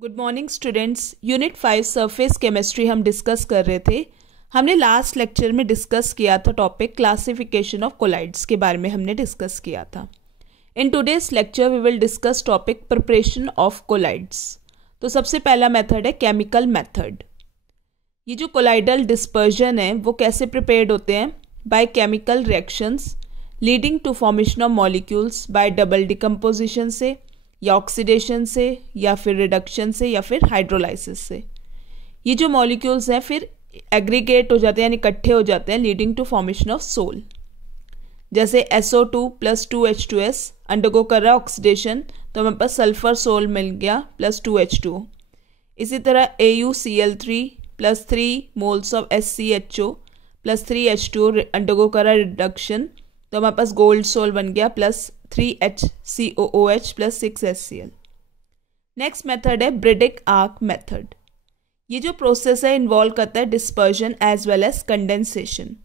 Good morning students. Unit 5 surface chemistry हम discuss कर रहे थे। हमने लास्ट लेक्चर में डिस्कस किया था टॉपिक क्लासिफिकेशन ऑफ कोलाइड्स के बारे में हमने डिस्कस किया था। In today's lecture we will discuss topic preparation of colloids. तो सबसे पहला मेथड है केमिकल मेथड। ये जो कोलाइडल डिस्पर्जन है वो कैसे प्रिपेयर्ड होते हैं? By chemical reactions leading to formation of molecules by double decomposition से, या ऑक्सीडेशन से, या फिर रिडक्शन से, या फिर हाइड्रोलाइसिस से। ये जो मॉलिक्यूल्स हैं फिर एग्रीगेट हो जाते हैं यानी इकट्ठे हो जाते हैं leading to formation of sol. जैसे SO2 + 2H2S अंडरगो कर रहा है ऑक्सीडेशन, तो हमारे पास सल्फर सोल मिल गया + 2H2O। इसी तरह AuCl3 + 3 moles of SCHO + 3H2O undergo कर रहा है रिडक्शन, तो हमारे पास गोल्ड सोल बन गया + 3HCOOH + 6HCl। नेक्स्ट मेथड है ब्रिडिक आर्क मेथड। ये जो प्रोसेस है इन्वॉल्व करता है dispersion as well as condensation.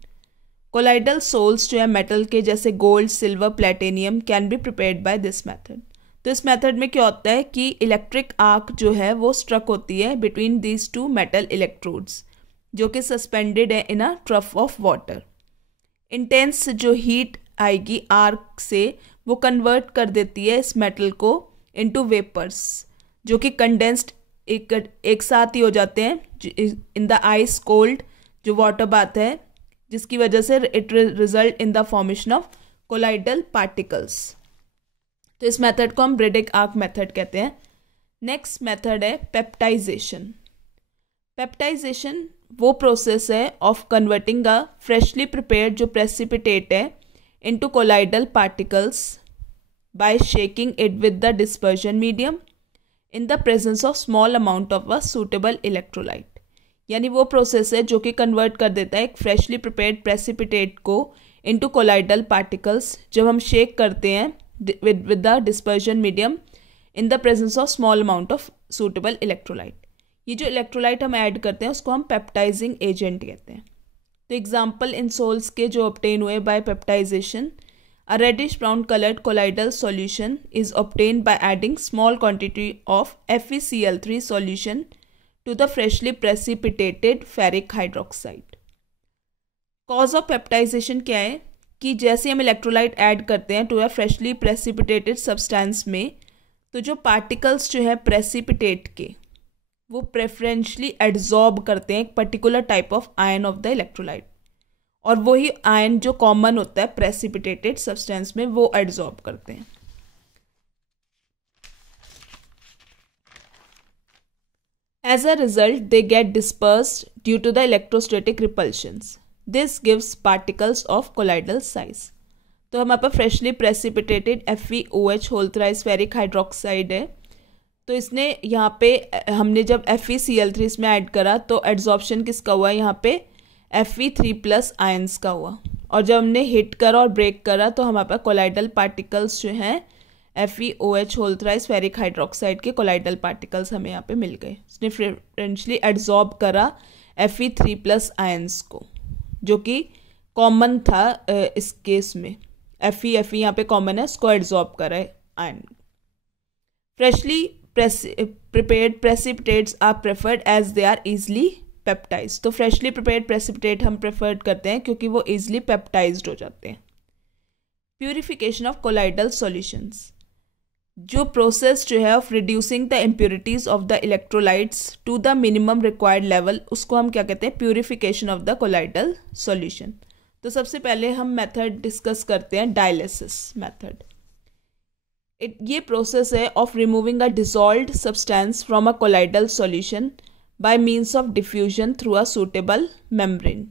Colloidal sols जो है मेटल के जैसे gold, silver, platinum can be prepared by this method. तो इस मेथड में क्या होता है कि इलेक्ट्रिक आर्क जो है वो स्ट्रक होती है between these two metal electrodes जो कि सस्पेंडेड है इन अ ट्रफ ऑफ वाटर। इंटेंस जो हीट आएगी आर्क से वो कन्वर्ट कर देती है इस मेटल को इनटू वेपर्स जो कि कंडेंस्ड एक साथ ही हो जाते हैं इन द आइस कोल्ड जो वाटर बात है, जिसकी वजह से it result in the formation of colloidal particles. तो इस मेथड को हम ब्रिडिक आर्क मेथड कहते हैं। नेक्स्ट मेथड है पेप्टाइजेशन। पेप्टाइजेशन वो प्रोसेस है of converting a freshly prepared जो प्रेसिपिटेट है into colloidal particles by shaking it with the dispersion medium in the presence of small amount of a suitable electrolyte। यानी वो process है जो कि कन्वर्ट कर देता है एक फ्रेशली प्रिपेयर्ड प्रेसिपिटेट को इनटू कोलाइडल पार्टिकल्स जब हम शेक करते हैं with the dispersion medium in the presence of small amount of suitable electrolyte। ये जो इलेक्ट्रोलाइट हम ऐड करते हैं उसको हम पेप्टाइजिंग एजेंट कहते हैं। तो एग्जाम्पल इन सोल्स के जो ऑब्टेन हुए by peptization, a reddish brown coloured colloidal solution is obtain by adding small quantity of FeCl3 solution to the freshly precipitated ferric hydroxide. Cause of peptization क्या है कि जैसे हम इलेक्ट्रोलाइट ऐड करते हैं to a freshly precipitated substance में, तो जो पार्टिकल्स जो है प्रेसिपिटेट के वो प्रेफरेंशली एड्जॉर्ब करते हैं एक particular type of ion of the electrolyte, और वही आयन जो कॉमन होता है प्रेसिपिटेटेड सब्सटेंस में वो एड्जॉर्ब करते हैं। As a result they get dispersed due to the electrostatic repulsions. This gives particles of colloidal size. तो हमारे पास freshly precipitated FeOH whole thrice ferric hydroxide है, तो इसने यहाँ पे हमने जब FeCl3 इसमें ऐड करा तो एड्जॉर्प्शन किसका हुआ? यहाँ पे Fe3+ आयंस का हुआ, और जब हमने हिट करा और ब्रेक करा तो हमारे पास कोलाइडल पार्टिकल्स जो हैं FeOH whole thrice ferric hydroxide के कोलाइडल पार्टिकल्स हमें यहाँ पे मिल गए। इसने प्रेफरेंशली एड्जॉर्ब करा Fe3+ आयंस को जो कि कॉमन था इस केस में। Fe यहाँ पे कॉमन है, उसको एड्जॉर्ब करा है ion. Freshly prepared precipitates are preferred as they are easily peptized। तो फ्रेशली प्रिपेयर्ड प्रेसिपिटेट हम प्रेफर्ड करते हैं क्योंकि वो easily peptized हो जाते हैं। प्यूरिफिकेशन ऑफ कोलाइडल सॉल्यूशंस, जो प्रोसेस जो है of reducing the impurities of the electrolytes to the minimum required level, उसको हम क्या कहते हैं? Purification of the colloidal solution. तो सबसे पहले हम मेथड डिस्कस करते हैं डायलिसिस मेथड। ये प्रोसेस है of removing a dissolved substance from a colloidal solution bye means of diffusion through a suitable membrane.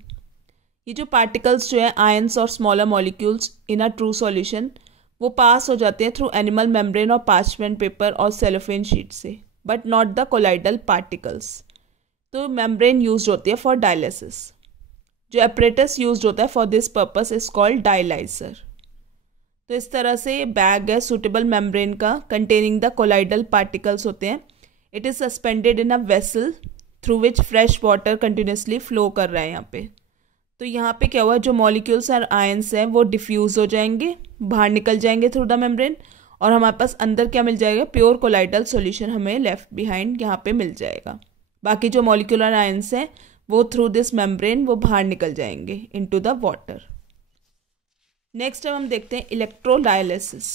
ये जो पार्टिकल्स जो है आयंस और smaller molecules in a true solution वो पास हो जाते हैं थ्रू एनिमल मेम्ब्रेन और पार्चमेंट पेपर और सेलोफेन शीट से, but not the colloidal particles. तो मेम्ब्रेन यूज होती है फॉर डायलिसिस। जो एपरेटस यूज होता है for this purpose is called dialyser. तो इस तरह से बैग है सूटेबल मेम्ब्रेन का कंटेनिंग द कोलाइडल पार्टिकल्स होते हैं। It is suspended in a vessel through which fresh water continuously flow कर रहा है यहाँ पे। तो यहाँ पे क्या हुआ, जो मॉलिक्यूल्स और आयंस हैं वो डिफ्यूज हो जाएंगे, बाहर निकल जाएंगे थ्रू द मेम्ब्रेन, और हमारे पास अंदर क्या मिल जाएगा, प्योर कोलाइडल सॉल्यूशन हमें लेफ्ट बिहाइंड यहाँ पे मिल जाएगा। बाकी जो मॉलिक्यूलर आयंस हैं वो थ्रू दिस मेम्ब्रेन वो बाहर निकल जाएंगे इनटू द वाटर। नेक्स्ट अब हम देखते हैं इलेक्ट्रोडायलिसिस।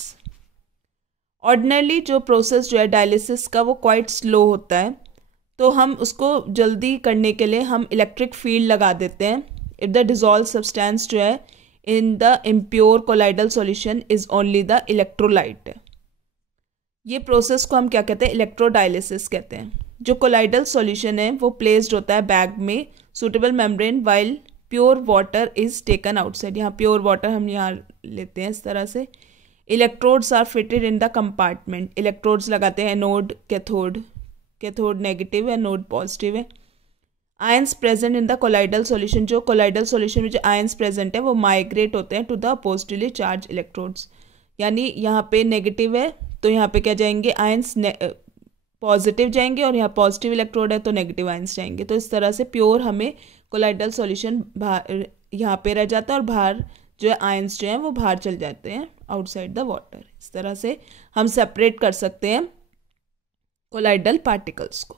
ऑर्डिनरली जो प्रोसेस जो है डायलिसिस का वो क्वाइट स्लो होता है, तो हम उसको जल्दी करने के लिए हम इलेक्ट्रिक फील्ड लगा देते हैं इफ द डिजॉल्व सब्सटेंस जो है in the impure colloidal solution is only the electrolyte. ये प्रोसेस को हम क्या कहते हैं, इलेक्ट्रोडायलिसिस कहते हैं। जो कोलाइडल सॉल्यूशन है वो प्लेस्ड होता है बैग में suitable membrane while pure water is taken outside. यहाँ प्योर वाटर हम यहाँ लेते हैं इस तरह से। Electrodes are fitted in the compartment. Electrodes लगाते हैं एनोड कैथोड, कैथोड नेगेटिव है, एनोड पॉजिटिव है। Ions present in the colloidal solution. जो कोलाइडल सॉल्यूशन में जो आयंस प्रेजेंट है वो माइग्रेट होते हैं to the positively charged electrodes. यानी यहाँ पे नेगेटिव है तो यहाँ पे क्या जाएंगे, आयंस पॉजिटिव जाएंगे, और यहाँ पॉजिटिव इलेक्ट्रोड है तो नेगेटिव आयंस जाएंगे। तो इस तरह से प्योर हमें कोलाइडल सॉल्यूशन बाहर यहाँ पे रह जाता है और बाहर जो है आयंस जो हैं वो बाहर चल जाते हैं आउटसाइड द वाटर। इस तरह से हम सेपरेट कर सकते हैं कोलाइडल पार्टिकल्स को।